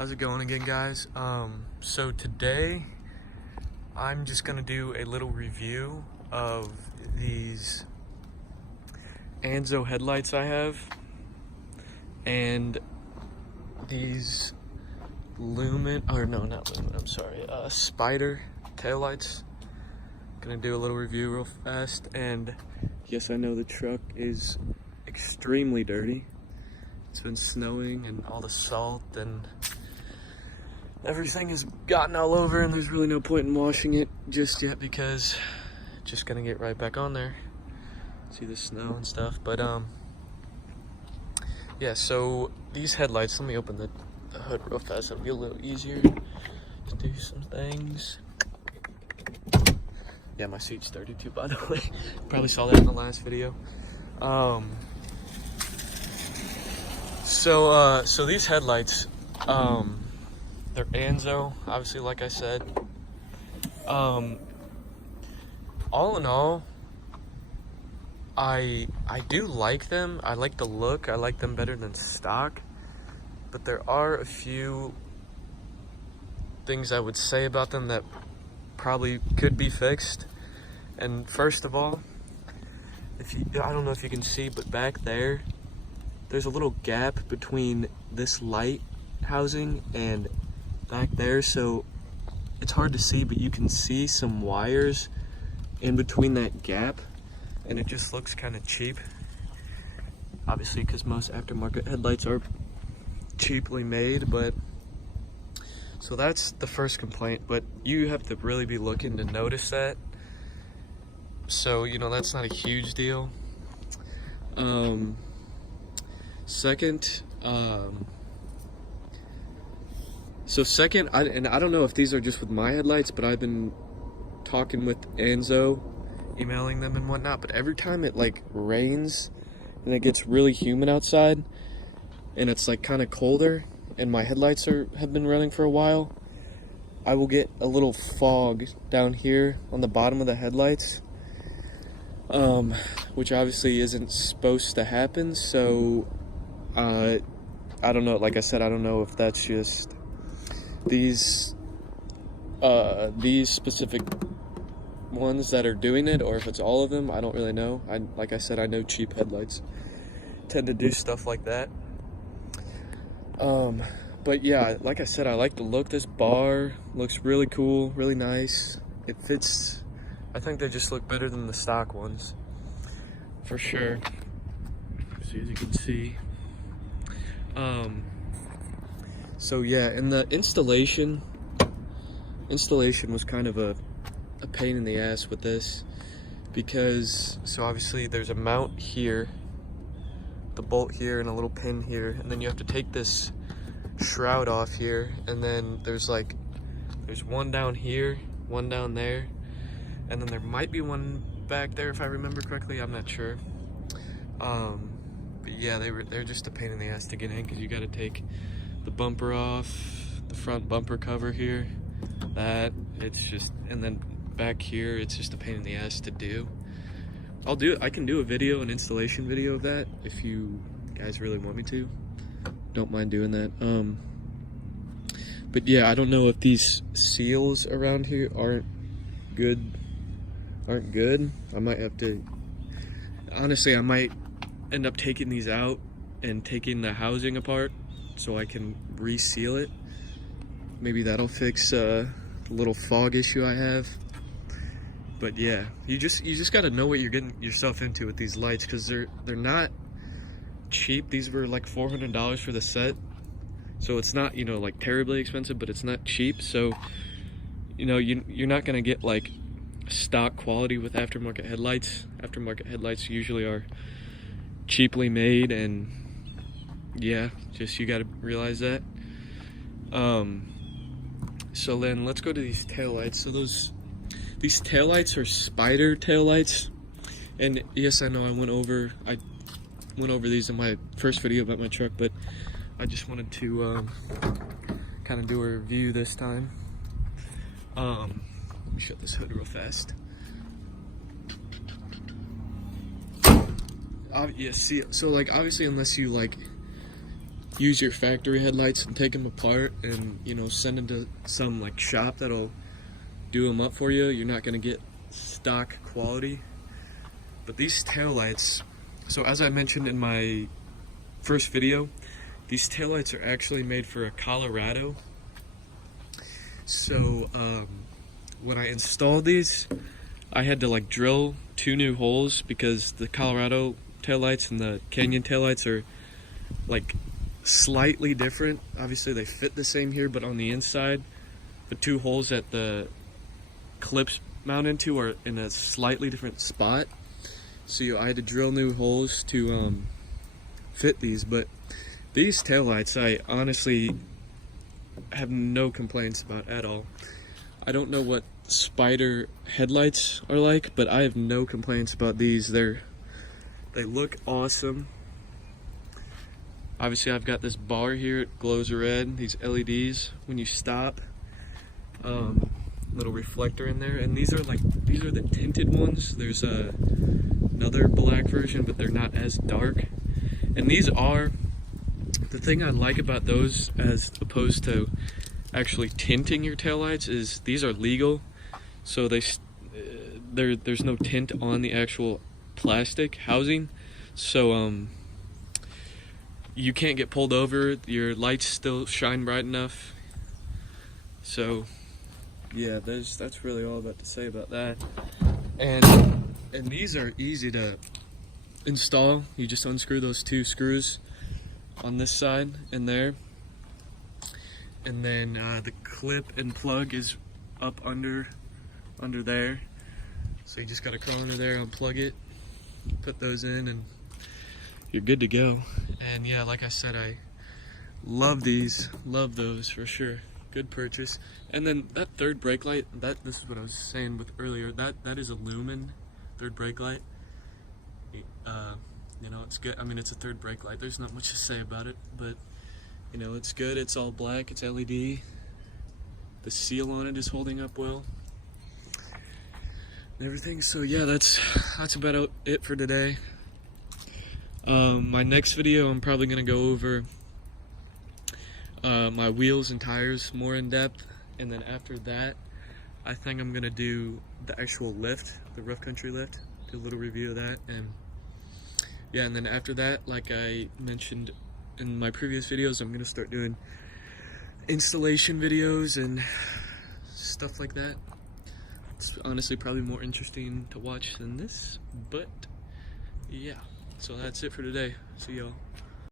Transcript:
How's it going again, guys? So today I'm just gonna do a little review of these Anzo headlights I have and these Spider taillights. Gonna do a little review real fast, and yes, I know the truck is extremely dirty. It's been snowing and all the salt and everything has gotten all over, and there's really no point in washing it just yet because it's just gonna get right back on there. See the snow and stuff, but yeah, so these headlights, let me open the hood real fast. It'll be a little easier to do some things. Yeah, my seat's dirty too, by the way. Probably saw that in the last video. So these headlights, they're Anzo, obviously, like I said. All in all, I do like them. I like the look. I like them better than stock. But there are a few things I would say about them that probably could be fixed. And first of all, I don't know if you can see, but back there's a little gap between this light housing and back there, so it's hard to see, but you can see some wires in between that gap, and it just looks kind of cheap, obviously, because most aftermarket headlights are cheaply made. But so that's the first complaint, but you have to really be looking to notice that, so that's not a huge deal. Second, I don't know if these are just with my headlights, but I've been talking with Anzo, emailing them and whatnot, but every time it like rains and it gets really humid outside and it's like kind of colder and my headlights have been running for a while, I will get a little fog down here on the bottom of the headlights, which obviously isn't supposed to happen. So I don't know, like I said, I don't know if that's just these specific ones that are doing it, or if it's all of them. I don't really know. Like I said, I know cheap headlights tend to do stuff like that. But yeah, like I said, I like the look. This bar looks really cool, really nice. It fits. I think they just look better than the stock ones, for sure. As you can see. So yeah, and the installation was kind of a pain in the ass with this, because so obviously there's a mount here, the bolt here, and a little pin here, and then you have to take this shroud off here, and then there's one down here, one down there, and then there might be one back there if I remember correctly. I'm not sure. But yeah, they're just a pain in the ass to get in, because you got to take the bumper off, the front bumper cover here, and then back here, it's just a pain in the ass to do. I can do an installation video of that if you guys really want me to. Don't mind doing that. But yeah, I don't know if these seals around here aren't good. I might have to, honestly, I might end up taking these out and taking the housing apart so I can reseal it. Maybe that'll fix the little fog issue I have. But yeah, you just got to know what you're getting yourself into with these lights, because they're not cheap. These were like $400 for the set, so it's not like terribly expensive, but it's not cheap. So you're not gonna get like stock quality with aftermarket headlights. Aftermarket headlights usually are cheaply made, and yeah, just you got to realize that. So then let's go to these taillights. So these taillights are Spider taillights, and yes, I know I went over these in my first video about my truck, but I just wanted to kind of do a review this time. Let me shut this hood real fast. Yeah, see, so like obviously, unless you like use your factory headlights and take them apart and, you know, send them to some like shop that'll do them up for you. You're not gonna get stock quality. But these taillights, so as I mentioned in my first video, these taillights are actually made for a Colorado. So when I installed these, I had to like drill 2 new holes because the Colorado taillights and the Canyon taillights are like slightly different. Obviously they fit the same here, but on the inside, the 2 holes that the clips mount into are in a slightly different spot. So I had to drill new holes to fit these. But these taillights, I honestly have no complaints about at all. I don't know what Spider headlights are like, but I have no complaints about these. They look awesome. Obviously I've got this bar here, it glows red, these LEDs when you stop. Little reflector in there, and these are the tinted ones. There's another black version, but they're not as dark. And these are, the thing I like about those as opposed to actually tinting your taillights is these are legal. So there's no tint on the actual plastic housing. So you can't get pulled over. Your lights still shine bright enough. So yeah, that's really all I've got to say about that. And these are easy to install. You just unscrew those 2 screws on this side and there. And then the clip and plug is up under there. So you just gotta crawl under there, unplug it, put those in, and you're good to go. And yeah, like I said, I love these, love those for sure. Good purchase. And then that 3rd brake light, this is what I was saying with earlier, that is a lumen 3rd brake light. You know, it's good. I mean, it's a 3rd brake light. There's not much to say about it, but you know, it's good. It's all black, it's LED. The seal on it is holding up well and everything. So yeah, that's about it for today. My next video, I'm probably gonna go over my wheels and tires more in depth, and then after that I think I'm gonna do the actual lift, the rough country lift, do a little review of that. And yeah, and then after that, like I mentioned in my previous videos, I'm gonna start doing installation videos and stuff like that. It's honestly probably more interesting to watch than this, but yeah, so that's it for today. See y'all.